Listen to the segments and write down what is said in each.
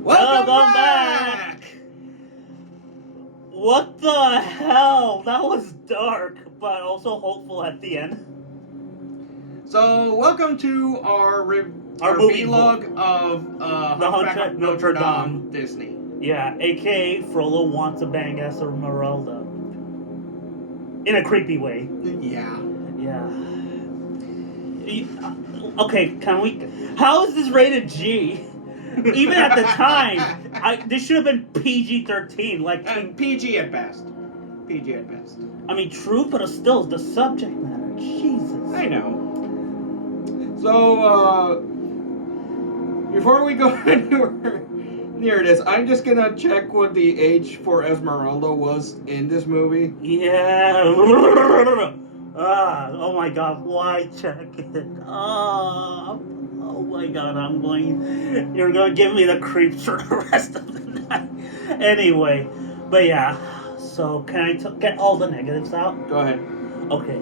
Welcome back! What the hell? That was dark, but also hopeful at the end. So, welcome to our movie vlog of The Hunchback Hunchback of Notre Dame. Disney. Yeah, aka Frollo wants to bang Esmeralda. In a creepy way. Yeah. Yeah. Okay, can we... How is this rated G? Even at the time, this should have been PG-13. And PG at best. PG at best. I mean, true, but still, the subject matter. Jesus. I know. So, before we go anywhere near this, I'm just gonna check what the age for Esmeralda was in this movie. Yeah. Oh my god, why check it? Oh my god, you're going to give me the creeps for the rest of the night. Anyway, but yeah, so can I get all the negatives out? Go ahead. Okay,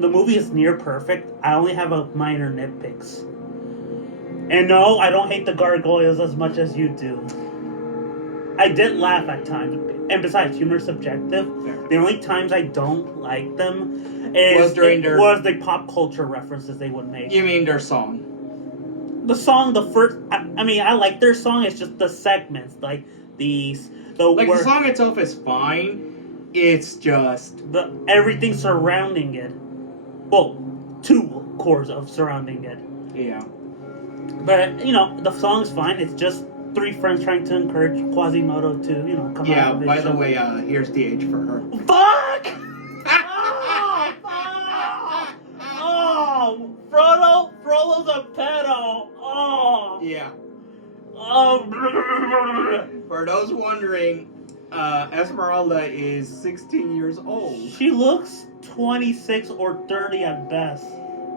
the movie is near perfect. I only have a minor nitpicks. And no, I don't hate the gargoyles as much as you do. I did laugh at times. And besides, humor is subjective. Fair. The only times I don't like them was the pop culture references they would make. You mean their song? The song, I like their song. It's just the segments, the song itself is fine. It's just everything surrounding it. Well, two cores of surrounding it. Yeah. But the song's fine. It's just three friends trying to encourage Quasimodo to come out. Yeah. By the way, here's the age for her. Fuck! Oh, Frollo's a pedo. Oh. Yeah. Oh. For those wondering, Esmeralda is 16 years old. She looks 26 or 30 at best.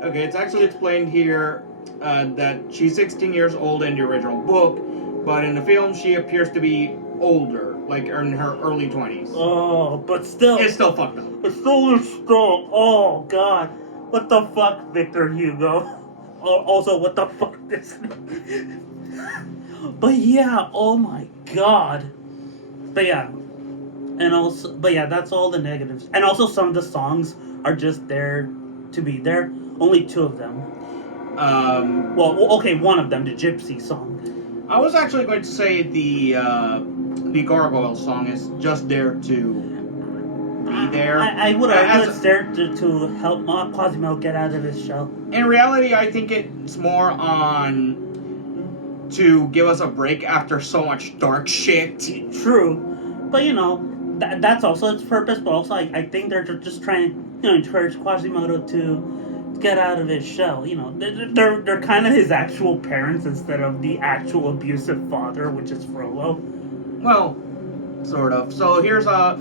Okay, it's actually explained here that she's 16 years old in the original book, but in the film she appears to be older, like in her early 20s. Oh, but still... It's still fucked up. It's still... Oh, God. What the fuck, Victor Hugo? Also, what the fuck, Disney? But yeah, oh my God. But yeah. That's all the negatives. And also some of the songs are just there to be there. Only two of them. One of them, the Gypsy song. I was actually going to say the Gargoyle song is just there to be there. I would argue it's there to help Quasimodo get out of his shell. In reality, I think it's more on to give us a break after so much dark shit. True. But that's also its purpose, but also I think they're just trying to encourage Quasimodo to get out of his shell. They're kind of his actual parents instead of the actual abusive father, which is Frollo. Well, sort of. So here's a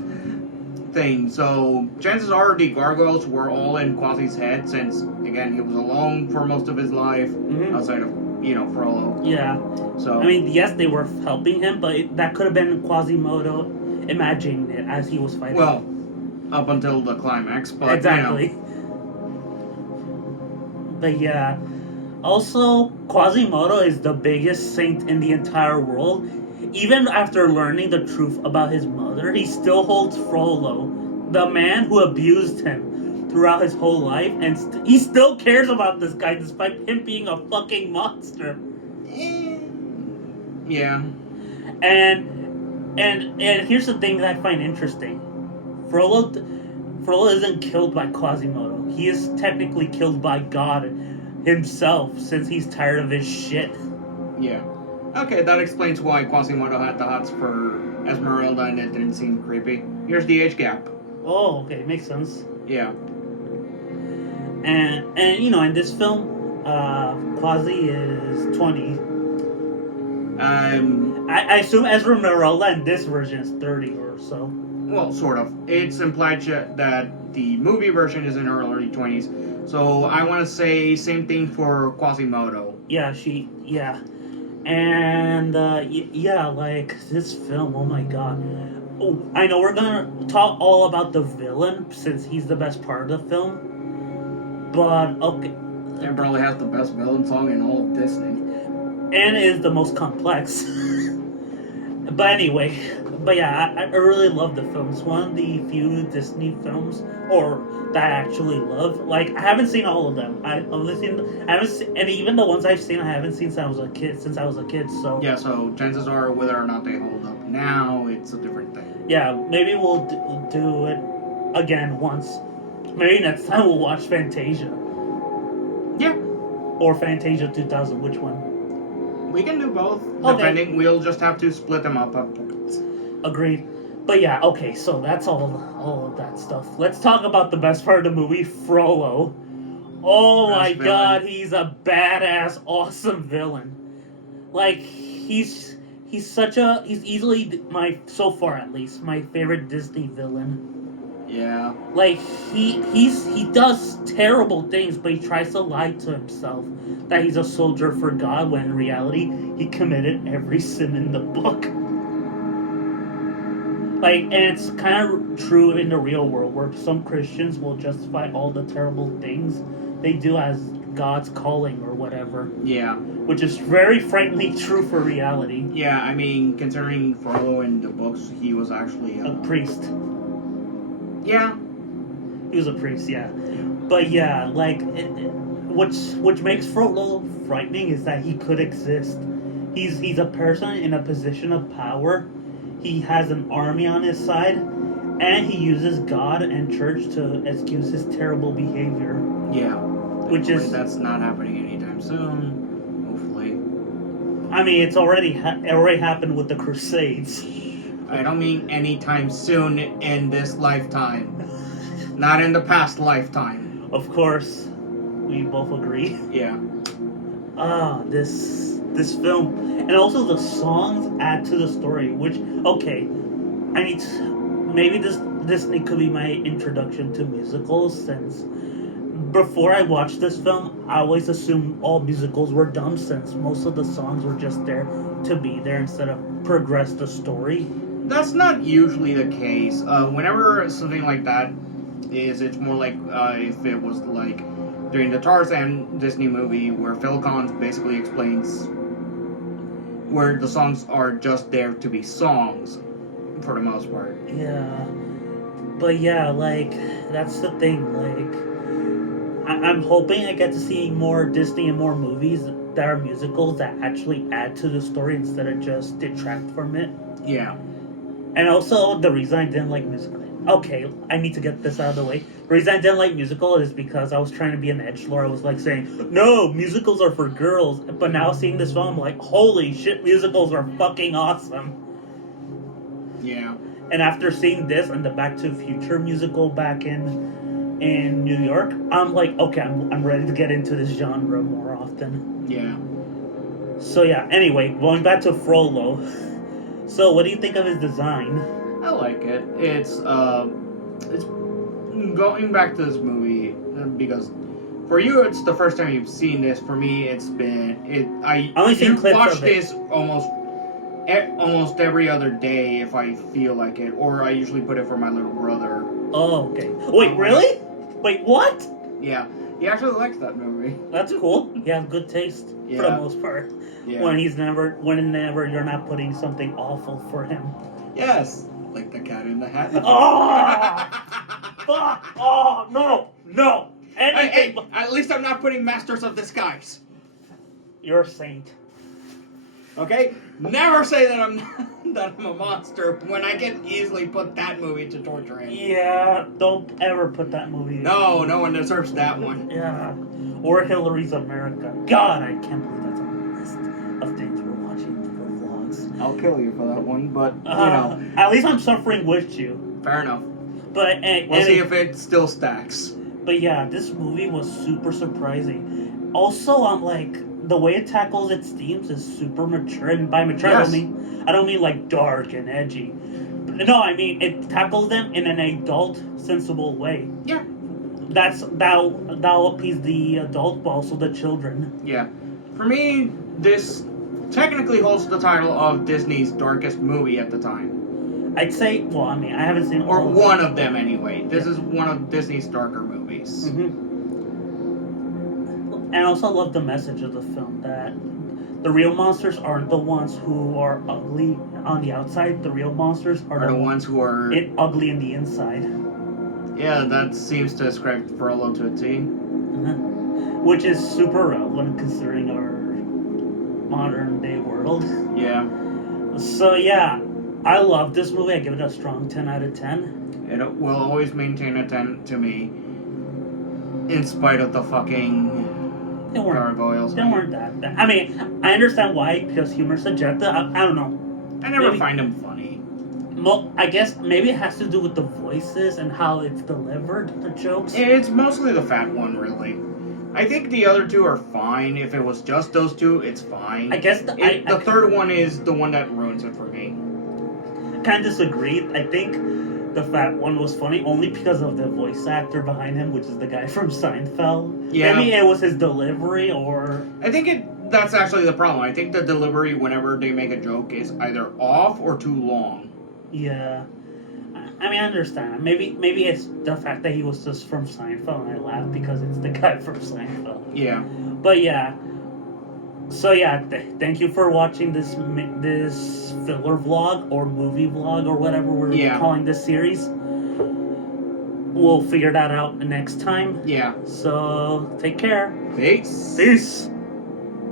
thing. So chances are the gargoyles were all in Quasi's head, since again he was alone for most of his life, outside of Frollo. Yeah. So I mean, yes, they were helping him, but that could have been Quasimodo imagining it as he was fighting. Well, up until the climax, but exactly. But yeah, also Quasimodo is the biggest saint in the entire world. Even after learning the truth about his mother, he still holds Frollo, the man who abused him throughout his whole life, and he still cares about this guy despite him being a fucking monster. Yeah. And here's the thing that I find interesting. Frollo isn't killed by Quasimodo. He is technically killed by God himself, since he's tired of his shit. Yeah. Okay, that explains why Quasimodo had the hots for Esmeralda and it didn't seem creepy. Here's the age gap. Oh, okay, makes sense. Yeah. And in this film, Quasi is 20. I assume Esmeralda in this version is 30 or so. Well, sort of. It's implied that the movie version is in her early 20s. So I want to say same thing for Quasimodo. Yeah, And, this film, oh my god. Oh, I know we're gonna talk all about the villain, since he's the best part of the film. But, okay. It probably has the best villain song in all of Disney. and is the most complex. But anyway, but yeah, I really love the film. It's one of the few Disney films, or that I actually love. Like I haven't seen all of them. I've only seen, I haven't seen, and even the ones I've seen, I haven't seen since I was a kid. So Yeah, so chances are whether or not they hold up now, it's a different thing. yeah, maybe we'll do it again once. Maybe next time we'll watch Fantasia Yeah, or Fantasia 2000. Which one? we can do both. Okay. Depending, we'll just have to split them up. Agreed. But yeah, okay, so that's all of that stuff. Let's talk about the best part of the movie, Frollo. Oh Best my villain. god, he's a badass, awesome villain. Like he's easily so far at least my favorite Disney villain. Yeah. Like he does terrible things, but he tries to lie to himself that he's a soldier for God when in reality he committed every sin in the book. Like, and it's kind of true in the real world where some Christians will justify all the terrible things they do as God's calling or whatever. Yeah. Which is very frankly true for reality. Yeah, I mean, considering Frollo in the books, he was actually A priest. Yeah. He was a priest, yeah. But yeah, like, which makes Frollo frightening is that he could exist. He's a person in a position of power. He has an army on his side, and he uses God and church to excuse his terrible behavior. Yeah. Which Hopefully is that's not happening anytime soon. Hopefully. I mean, it's already happened with the Crusades. I don't mean anytime soon in this lifetime. Not in the past lifetime. Of course, we both agree. Yeah. This film, and also the songs add to the story. Which okay, maybe this Disney could be my introduction to musicals since before I watched this film, I always assumed all musicals were dumb since most of the songs were just there to be there instead of progress the story. That's not usually the case. Whenever something like that is, it's more like if it was like during the Tarzan Disney movie where Phil Collins basically explains where the songs are just there to be songs for the most part. Yeah. But yeah, like, that's the thing, like, I'm hoping I get to see more Disney and more movies that are musicals that actually add to the story instead of just detract from it. Yeah. And also, the reason I didn't like musical... Okay, I need to get this out of the way. The reason I didn't like musical is because I was trying to be an edgelord. I was like saying, no, musicals are for girls. But now seeing this film, I'm like, holy shit, musicals are fucking awesome. Yeah. And after seeing this and the Back to the Future musical back in New York, I'm like, okay, I'm ready to get into this genre more often. Yeah. So yeah, anyway, going back to Frollo. So what do you think of his design? I like it. It's going back to this movie because for you it's the first time you've seen this. For me, it's been I only seen clips watch of it. this almost every other day if I feel like it, or I usually put it for my little brother. Oh, okay. Wait, really? Wait, what? Yeah, he actually likes that movie. That's cool. He has good taste for the Yeah. most part. Yeah. Whenever you're not putting something awful for him. Yes, like the Cat in the Hat. Oh! Fuck! Oh no! Hey, at least I'm not putting Masters of Disguise. You're a saint. Okay? Never say that I'm a monster when I can easily put that movie to torture him. Yeah, don't ever put that movie. No one deserves that one. Yeah, or Hillary's America. God, I can't believe that's on the list of things we're watching for vlogs. I'll kill you for that one, but you know. At least I'm suffering with you. Fair enough. But We'll see if it still stacks. But yeah, this movie was super surprising. Also, I'm like, the way it tackles its themes is super mature. And by mature, Yes. I don't mean like dark and edgy. No, I mean it tackles them in an adult, sensible way. Yeah. That'll appease the adults, but also the children. Yeah. For me, this technically holds the title of Disney's darkest movie at the time. I'd say, well, I mean, I haven't seen Or all of one of them anyway. This is one of Disney's darker movies. Mm-hmm. And I also love the message of the film that the real monsters aren't the ones who are ugly on the outside. The real monsters are the ones who are ugly in the inside. Yeah, that seems to describe Frollo to a T. Which is super relevant considering our modern day world. Yeah. So yeah, I love this movie. I give it a strong 10 out of 10. It will always maintain a 10 to me, in spite of the fucking gargoyles. They weren't that bad. I mean, I understand why, because humor's subjective. I don't know. I never find them funny. Well, I guess maybe it has to do with the voices and how it's delivered, the jokes. It's mostly the fat one, really. I think the other two are fine. If it was just those two, it's fine. I guess the third one is the one that ruins it for me. I kind of disagree. I think the fat one was funny only because of the voice actor behind him, which is the guy from Seinfeld. Yeah. Maybe it was his delivery, or... I think that's actually the problem. I think the delivery whenever they make a joke is either off or too long. Yeah. I mean, I understand. Maybe it's the fact that he was just from Seinfeld, and I laugh because it's the guy from Seinfeld. Yeah. But yeah. So yeah, thank you for watching this filler vlog or movie vlog or whatever we're calling this series. We'll figure that out next time. Yeah. So take care. Peace. Peace.